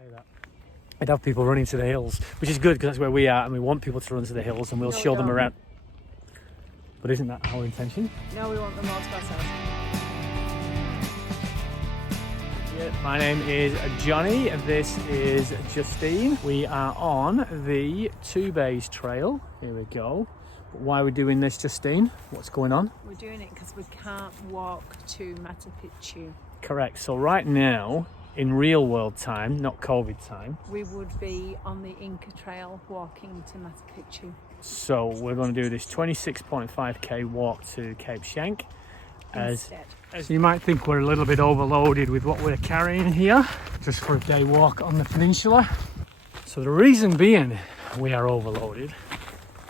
say that. I'd have people running to the hills, which is good because that's where we are, and we want people to run to the hills, and we'll show them around. But isn't that our intention? No, we want them all to ourselves. Yeah, my name is Johnny, this is Justine. We are on the Two Bays Trail. Here we go. But why are we doing this, Justine? What's going on? We're doing it because we can't walk to Machu Picchu. Correct. So right now, in real world time, not COVID time, we would be on the Inca Trail walking to Machu Picchu. So we're going to do this 26.5k walk to Cape Schanck. As you might think, we're a little bit overloaded with what we're carrying here, just for a day walk on the peninsula. So the reason being we are overloaded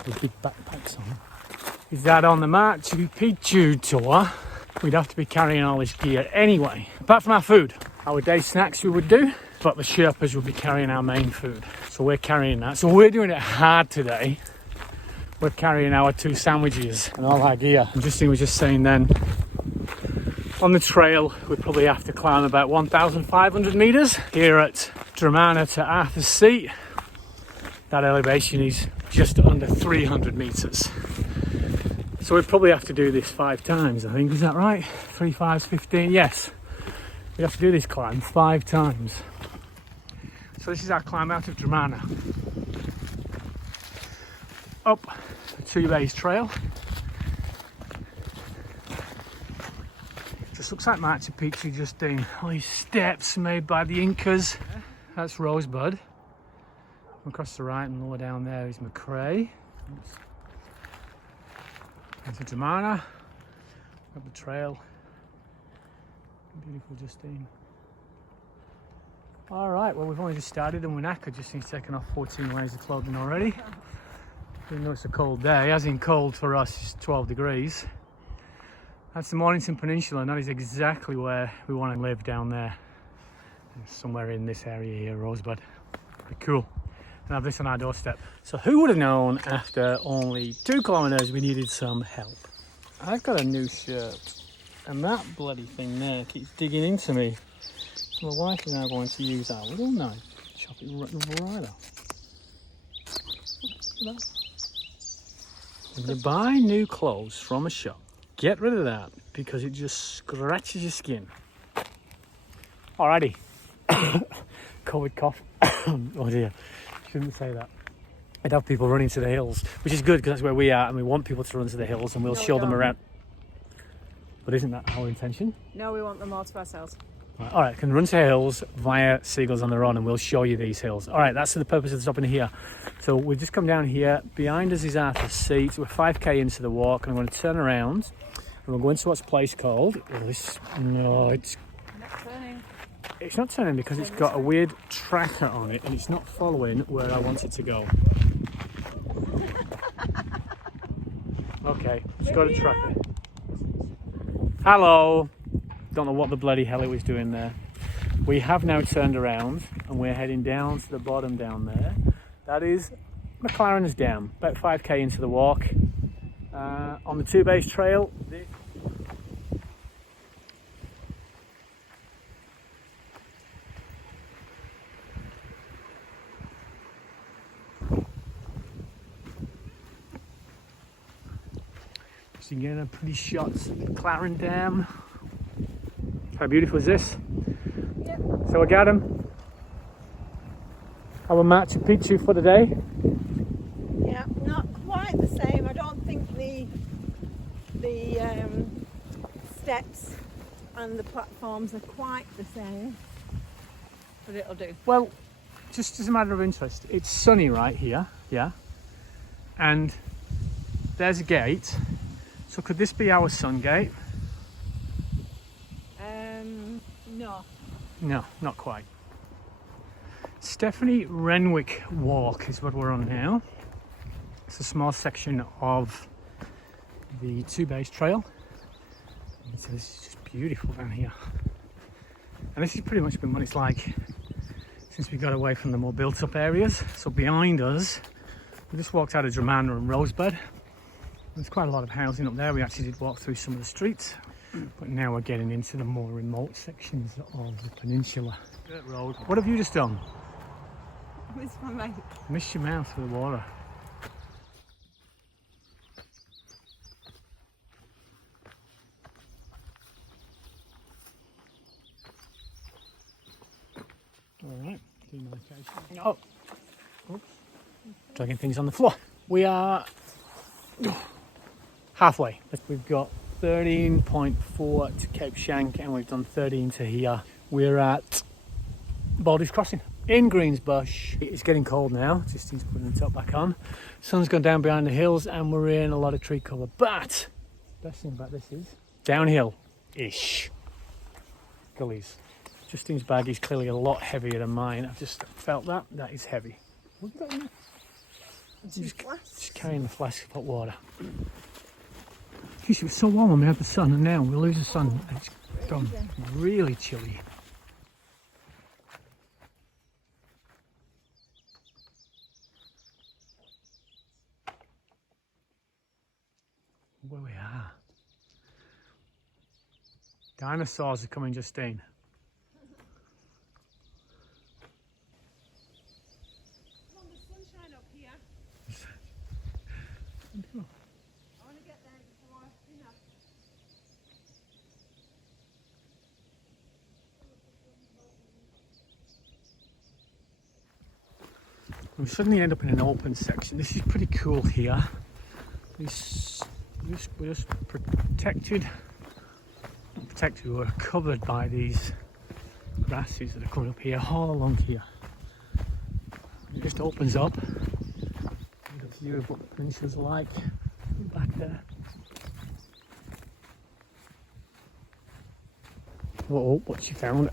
with big backpacks on is that on the Machu Picchu tour, we'd have to be carrying all this gear anyway. Apart from our food, our day snacks we would do, but the Sherpas would be carrying our main food. So we're carrying that. So we're doing it hard today. We're carrying our 2 sandwiches and all our gear. And Justine was just saying then, on the trail, we probably have to climb about 1,500 meters. Here at Dramana to Arthur's Seat, that elevation is just under 300 meters. So we probably have to do this 5 times, I think. Is that right? 3 5's 15. Yes, we have to do this climb 5 times. So this is our climb out of Dramana, up the Two Bays Trail. Just looks like Machu Picchu, Justine. All these steps made by the Incas. That's Rosebud. Across the right and lower down there is McRae. Into Dramana, up the trail. Beautiful, Justine. All right, well, we've only just started and we're knackered. Justine's taken off 14 layers of clothing already. Even though it's a cold day, as in cold for us, it's 12 degrees. That's the Mornington Peninsula, and that is exactly where we want to live down there. Somewhere in this area here, Rosebud. Pretty cool. And have this on our doorstep. So who would have known after only 2 kilometers we needed some help? I've got a new shirt, and that bloody thing there keeps digging into me. So my wife is now going to use our little knife, chop it right off. Look at that. When you buy new clothes from a shop, get rid of that because it just scratches your skin. Alrighty. COVID cough. Oh dear, shouldn't say that. I'd have people running to the hills, which is good because that's where we are, and we want people to run to the hills, and we'll show them around. But isn't that our intention? No, we want them all to ourselves. All right, can run to hills via Seagulls on their own, and we'll show you these hills. All right, that's the purpose of stopping here. So we've just come down here. Behind us is Arthur's Seat. We're 5k into the walk, and I'm going to turn around, and we're going to what's a place called. It's not turning because it's got a weird tracker on it, and it's not following where I want it to go. Okay, it's got a tracker. Hello. Don't know what the bloody hell it was doing there. We have now turned around and we're heading down to the bottom down there. That is McLaren's Dam, about 5k into the walk. On the Two Bays Trail. So you get a pretty shot at McLaren Dam. How beautiful is this? Yep. So I got him. Our Machu Picchu for the day. Yeah, not quite the same. I don't think the steps and the platforms are quite the same, but it'll do. Well, just as a matter of interest, it's sunny right here, yeah? And there's a gate. So could this be our sun gate? No. No, not quite. Stephanie Renwick Walk is what we're on now. It's a small section of the Two Bays Trail. And so this is just beautiful down here. And this has pretty much been what it's like since we got away from the more built up areas. So behind us, we just walked out of Dramana and Rosebud. There's quite a lot of housing up there. We actually did walk through some of the streets. But now we're getting into the more remote sections of the peninsula. Dirt road. What have you just done? Where's my mate? Miss your mouth with the water. Alright, oh, oops. Dragging things on the floor. We are halfway. We've got 13.4 to Cape Shank and we've done 13 to here. We're at Baldy's Crossing in Greensbush. It's getting cold now, Justine's putting the top back on. Sun's gone down behind the hills and we're in a lot of tree cover. But the best thing about this is downhill-ish gullies. Justine's bag is clearly a lot heavier than mine. I've just felt that. That is heavy. What have you got in there? Just carrying the flask of hot water. It was so warm when we had the sun, and now we lose the sun and it's gone really chilly. Where we are. Dinosaurs are coming, Justine. We suddenly end up in an open section. This is pretty cool here. We're just we're covered by these grasses that are coming up here, all along here. It just opens up. You've got a view of what the peninsula's like back there. Oh, what you found?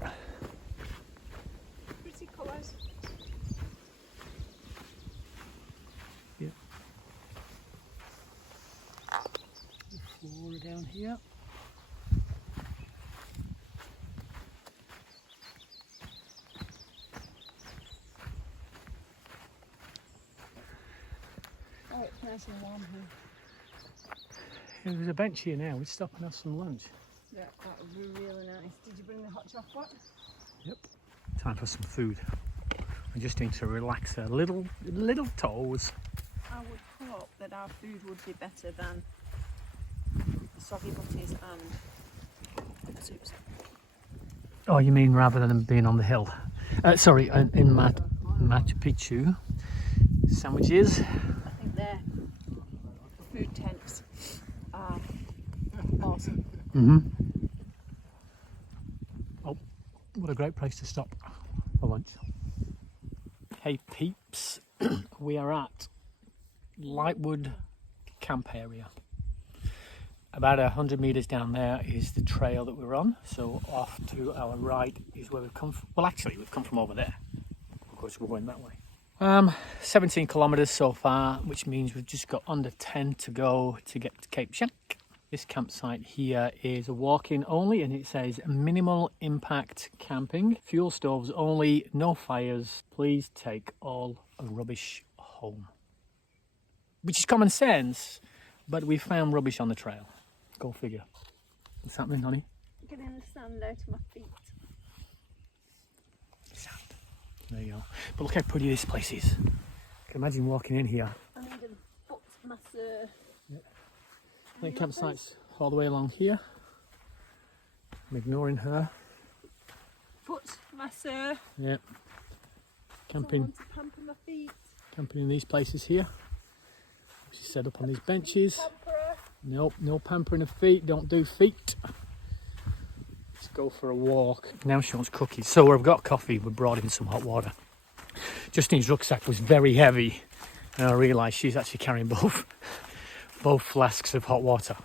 Pretty colours. Yeah. Flora down here. Oh, it's nice and warm here. Yeah, there's a bench here now. We'd stop and have some lunch. Yeah, that would be really nice. Did you bring the hot chocolate? Yep. Time for some food. I just need to relax her little toes. I would hope that our food would be better than the soggy butties and the soups. Oh, you mean rather than being on the hill? Sorry, in Machu Picchu. Sandwiches. I think their food tents are awesome. Mm-hmm. Oh, what a great place to stop for lunch. Hey peeps, we are at Lightwood Camp area. About 100 metres down there is the trail that we're on. So off to our right is where we've come from. Well, actually, we've come from over there. Of course, we're going that way. 17 kilometres so far, which means we've just got under 10 to go to get to Cape Shank. This campsite here is a walk-in only, and it says minimal impact camping, fuel stoves only, no fires, please take all rubbish home. Which is common sense, but we found rubbish on the trail. Go figure. What's happening, honey? Getting the sand out of my feet. Sand. There you go. But look how pretty this place is. I can imagine walking in here. I need a foot masseur. The campsite's all the way along here. I'm ignoring her. Foot masseur. Yep. Camping. To pamper my feet. Camping in these places here. She's set up on these benches. Nope, no pampering of feet. Don't do feet. Let's go for a walk. Now she wants cookies. So we've got coffee. We brought in some hot water. Justine's rucksack was very heavy, and I realised she's actually carrying both flasks of hot water.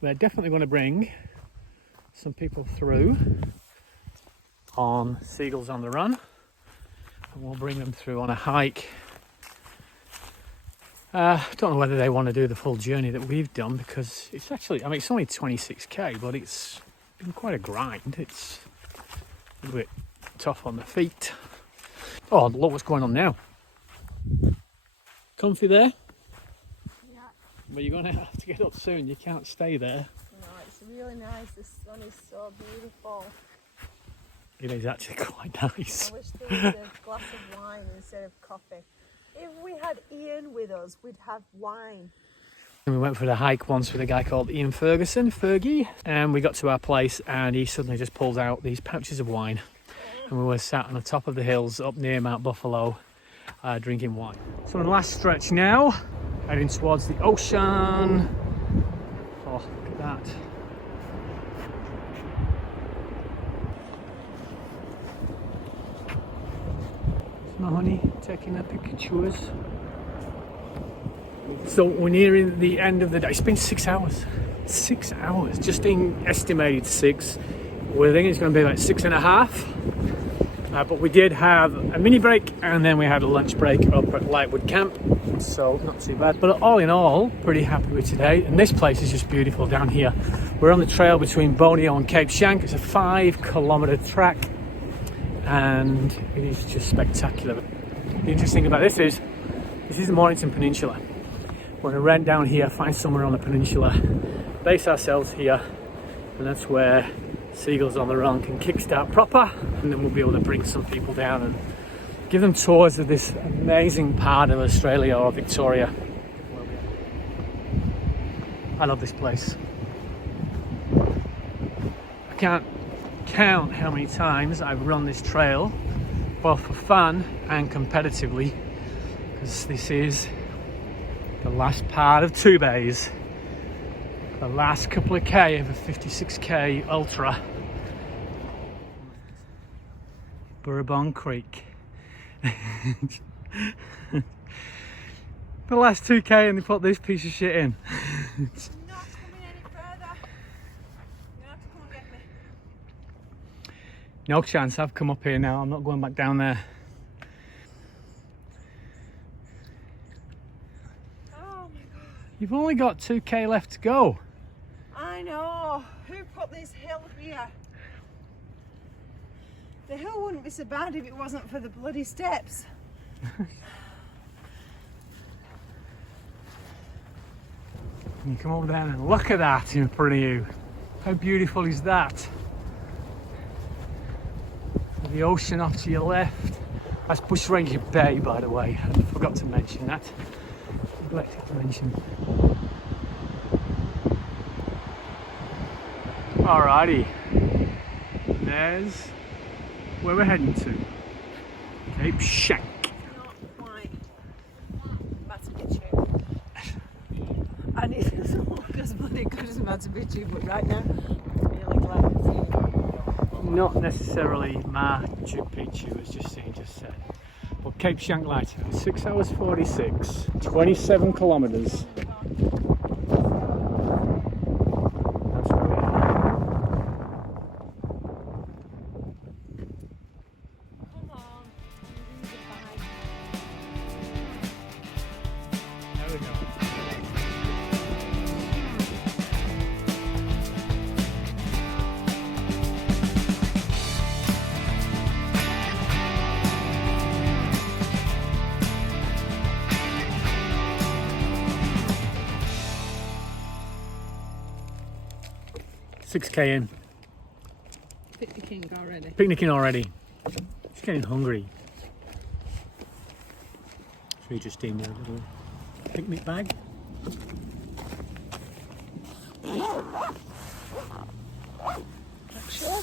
We're definitely going to bring some people through on Seagulls on the Run, and we'll bring them through on a hike. Don't know whether they want to do the full journey that we've done, because it's actually, I mean, it's only 26k, but it's been quite a grind. It's a little bit tough on the feet. Oh, look what's going on now. Comfy there? Yeah. But you're going to have to get up soon. You can't stay there. No, it's really nice. The sun is so beautiful. It is actually quite nice. I wish there was a glass of wine instead of coffee. If we had Ian with us, we'd have wine. And we went for the hike once with a guy called Ian Fergie, and we got to our place and he suddenly just pulled out these pouches of wine, and we were sat on the top of the hills up near Mount Buffalo drinking wine. So on the last stretch now, heading towards the ocean. Oh, look at that. My honey taking her pictures. So we're nearing the end of the day. It's been 6 hours. 6 hours, just in estimated 6. We're thinking it's going to be like 6.5. But we did have a mini break and then we had a lunch break up at Lightwood Camp. So not too bad. But all in all, pretty happy with today. And this place is just beautiful down here. We're on the trail between Borneo and Cape Shank. It's a 5-kilometre track. And it is just spectacular. The interesting thing about this is the Mornington Peninsula. We're going to rent down here, find somewhere on the peninsula, base ourselves here, and that's where Seagulls on the Run can kickstart proper, and then we'll be able to bring some people down and give them tours of this amazing part of Australia or Victoria. I love this place. I can't count how many times I've run this trail, both for fun and competitively, because this is the last part of 2 bays, the last couple of K of a 56K ultra. Burrabong Creek. The last 2K and they put this piece of shit in. Not coming any further. You have to come and get me. No chance, I've come up here now, I'm not going back down there. Oh my god. You've only got 2K left to go. I know. Who put this hill here? The hill wouldn't be so bad if it wasn't for the bloody steps. You come over there and look at that in front of you. How beautiful is that? The ocean off to your left. That's Bushranger Bay, by the way. I forgot to mention that. Neglected to mention. Alrighty. There's where we're heading to. Cape Shank. Not quite. Machu Picchu. And it doesn't look as bloody good as Machu Picchu, but right now I'm really glad I'm seeing it. Not necessarily Machu Picchu, as Justine just said. But Cape Shank Lighthouse, 6 hours 46, 27 kilometres. That's where we are. Come on. There we go. $6K in. Picnicking already. Picnicking already. Just getting hungry. Should we just in a little picnic bag? Sure.